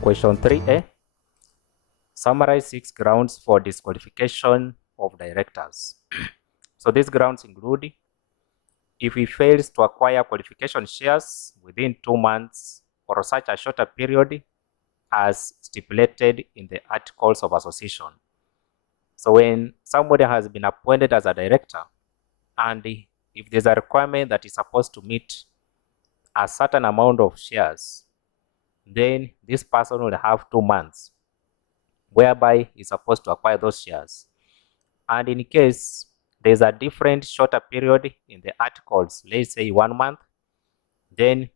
Question 3A. Summarize 6 grounds for disqualification of directors. So these grounds include: if he fails to acquire qualification shares within 2 months or such a shorter period as stipulated in the Articles of Association. So when somebody has been appointed as a director, and if there's a requirement that is supposed to meet a certain amount of shares, then this person will have 2 months whereby he's supposed to acquire those shares. And in case there's a different shorter period in the articles, let's say 1 month, then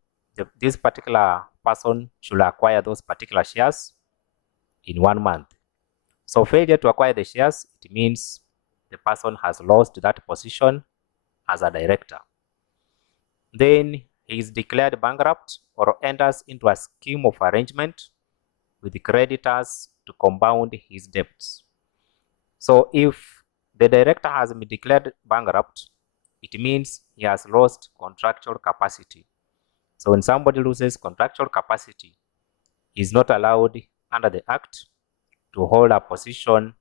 this particular person should acquire those particular shares in 1 month. So failure to acquire the shares, it means the person has lost that position as a director. Then he is declared bankrupt or enters into a scheme of arrangement with the creditors to compound his debts. So if the director has been declared bankrupt, it means he has lost contractual capacity. So when somebody loses contractual capacity, he is not allowed under the Act to hold a position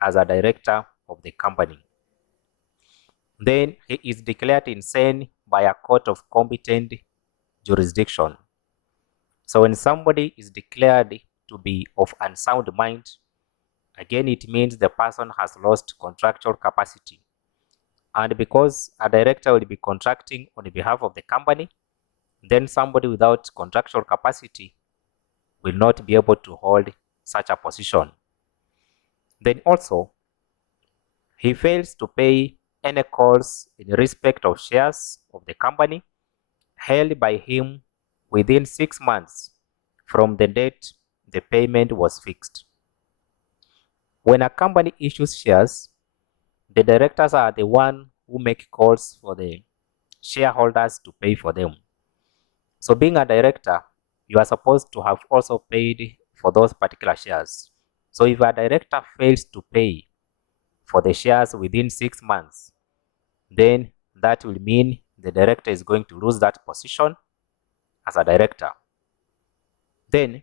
as a director of the company. Then he is declared insane by a court of competent jurisdiction. So when somebody is declared to be of unsound mind, again, it means the person has lost contractual capacity. And because a director will be contracting on behalf of the company, then somebody without contractual capacity will not be able to hold such a position. Then also, he fails to pay any calls in respect of shares of the company held by him within 6 months from the date the payment was fixed. When a company issues shares, the directors are the one who make calls for the shareholders to pay for them. So being a director, you are supposed to have also paid for those particular shares. So if a director fails to pay for the shares within 6 months, then that will mean the director is going to lose that position as a director. Then,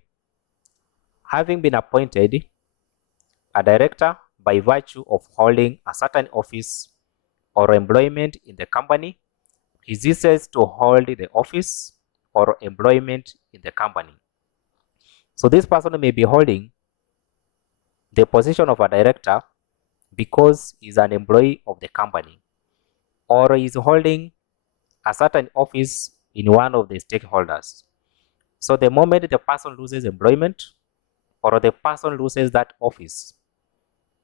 having been appointed a director by virtue of holding a certain office or employment in the company, he ceases to hold the office or employment in the company. So this person may be holding the position of a director because he's an employee of the company, or is holding a certain office in one of the stakeholders. So the moment the person loses employment or the person loses that office,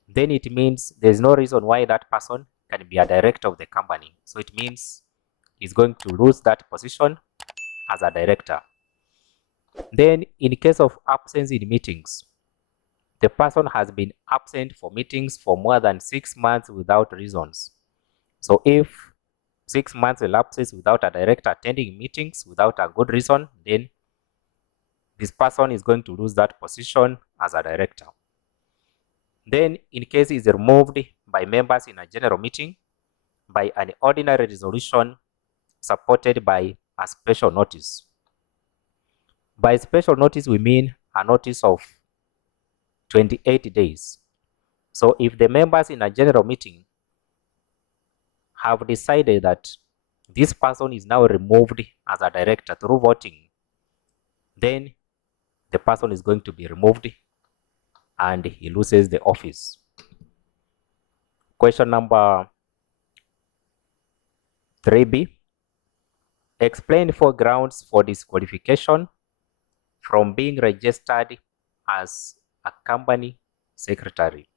then it means there's no reason why that person can be a director of the company. So it means he's going to lose that position as a director. Then in case of absence in meetings, the person has been absent for meetings for more than 6 months without reasons. So if 6 months elapses without a director attending meetings without a good reason, then this person is going to lose that position as a director. Then in case is removed by members in a general meeting by an ordinary resolution supported by a special notice. By special notice, we mean a notice of 28 days. So if the members in a general meeting have decided that this person is now removed as a director through voting, then the person is going to be removed and he loses the office. Question number 3B. Explain 4 grounds for disqualification from being registered as a company secretary.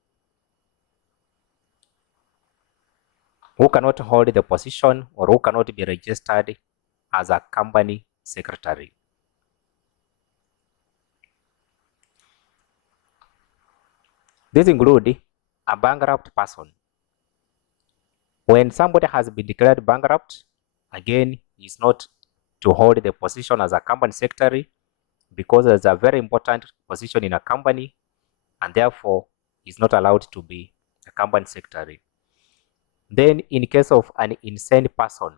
Who cannot hold the position or who cannot be registered as a company secretary? These include a bankrupt person. When somebody has been declared bankrupt, again, he's not to hold the position as a company secretary because it's a very important position in a company, and therefore he's not allowed to be a company secretary. Then in case of an insane person,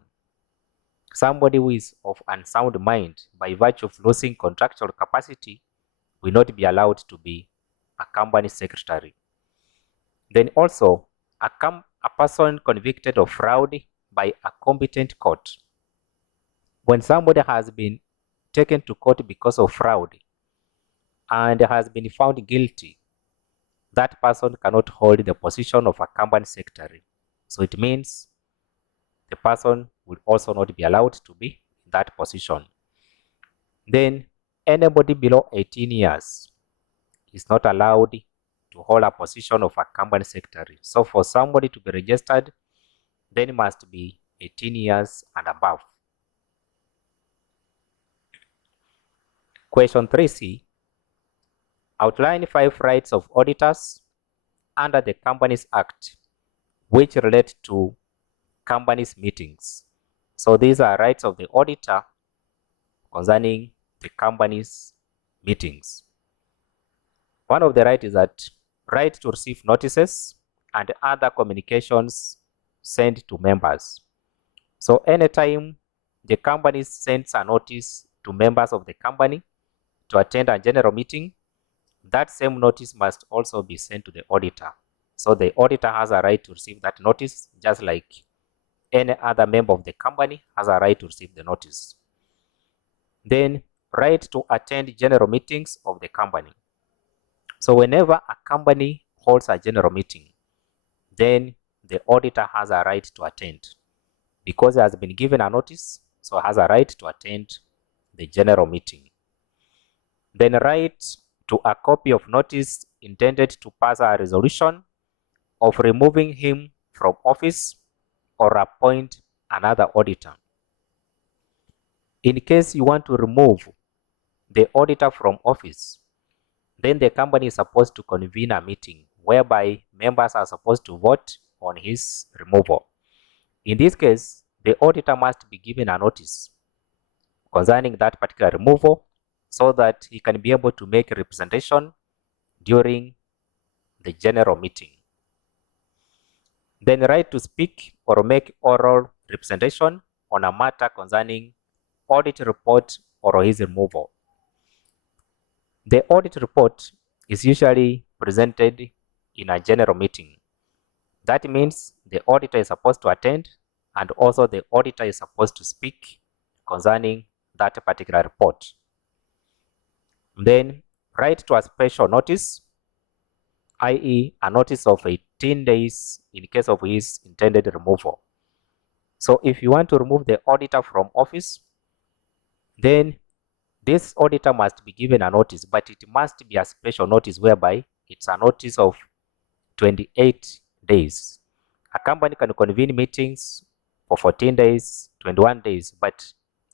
somebody who is of unsound mind by virtue of losing contractual capacity will not be allowed to be a company secretary. Then also, a person convicted of fraud by a competent court. When somebody has been taken to court because of fraud and has been found guilty, that person cannot hold the position of a company secretary. So it means the person will also not be allowed to be in that position. Then anybody below 18 years is not allowed to hold a position of a company secretary. So for somebody to be registered, then it must be 18 years and above. Question 3C. Outline 5 rights of auditors under the Companies Act which relate to companies meetings. So these are rights of the auditor concerning the company's meetings. One of the rights is that right to receive notices and other communications sent to members. So anytime the company sends a notice to members of the company to attend a general meeting, that same notice must also be sent to the auditor. So the auditor has a right to receive that notice, just like any other member of the company has a right to receive the notice. Then, right to attend general meetings of the company. So whenever a company holds a general meeting, then the auditor has a right to attend. Because he has been given a notice, so has a right to attend the general meeting. Then right to a copy of notice intended to pass a resolution of removing him from office or appoint another auditor. In case you want to remove the auditor from office, then the company is supposed to convene a meeting whereby members are supposed to vote on his removal. In this case, the auditor must be given a notice concerning that particular removal so that he can be able to make a representation during the general meeting. Then right to speak or make oral representation on a matter concerning audit report or his removal. The audit report is usually presented in a general meeting. That means the auditor is supposed to attend, and also the auditor is supposed to speak concerning that particular report. Then right to a special notice, i.e. a notice of 18 days in case of his intended removal. So if you want to remove the auditor from office, then this auditor must be given a notice, but it must be a special notice whereby it's a notice of 28 days. A company can convene meetings for 14 days, 21 days, but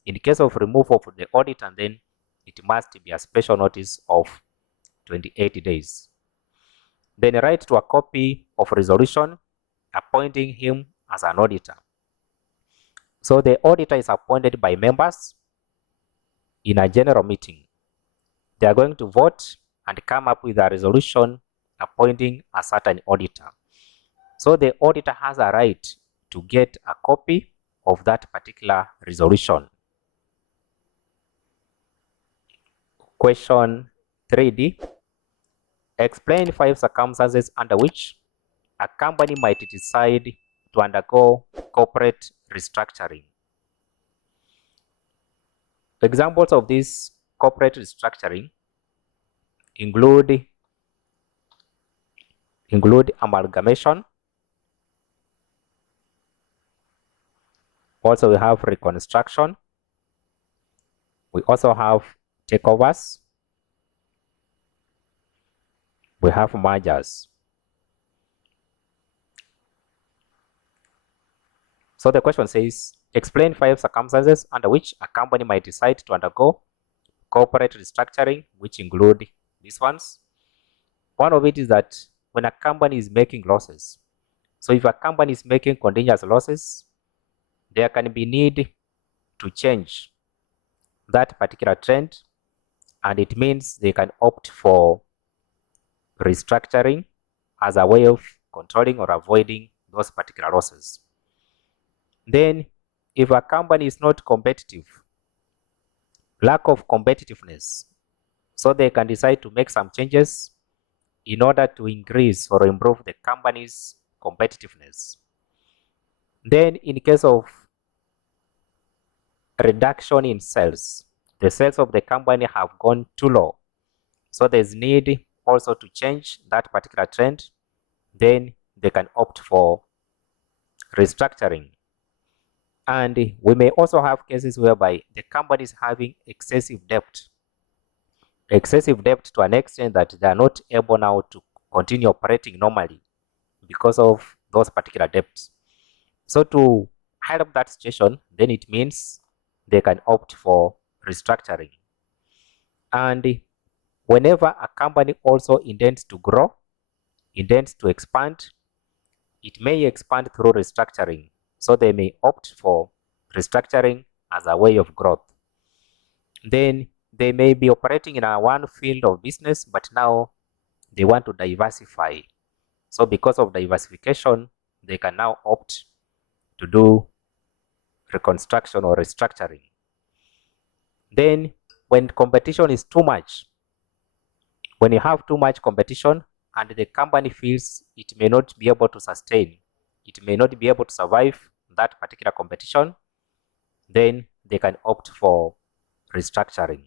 in case of removal of the auditor, then it must be a special notice of 28 days. Then right to a copy of resolution appointing him as an auditor. So the auditor is appointed by members in a general meeting. They are going to vote and come up with a resolution appointing a certain auditor. So the auditor has a right to get a copy of that particular resolution. Question 3D. Explain 5 circumstances under which a company might decide to undergo corporate restructuring. Examples of this corporate restructuring include amalgamation. Also, we have reconstruction. We also have takeovers. We have mergers. So the question says, explain 5 circumstances under which a company might decide to undergo corporate restructuring, which include these ones. One of it is that when a company is making losses. So if a company is making continuous losses, there can be need to change that particular trend, and it means they can opt for restructuring as a way of controlling or avoiding those particular losses. Then, if a company is not competitive, lack of competitiveness, So they can decide to make some changes in order to increase or improve the company's competitiveness. Then in case of reduction in sales, the sales of the company have gone too low, so there's need also to change that particular trend, then they can opt for restructuring. And we may also have cases whereby the company is having excessive debt to an extent that they are not able now to continue operating normally because of those particular debts. So to head up that situation, then it means they can opt for restructuring. And whenever a company also intends to grow, intends to expand, it may expand through restructuring. So they may opt for restructuring as a way of growth. Then they may be operating in one field of business, but now they want to diversify. So because of diversification, they can now opt to do reconstruction or restructuring. Then when competition is too much, when you have too much competition and the company feels it may not be able to sustain, it may not be able to survive that particular competition, then they can opt for restructuring.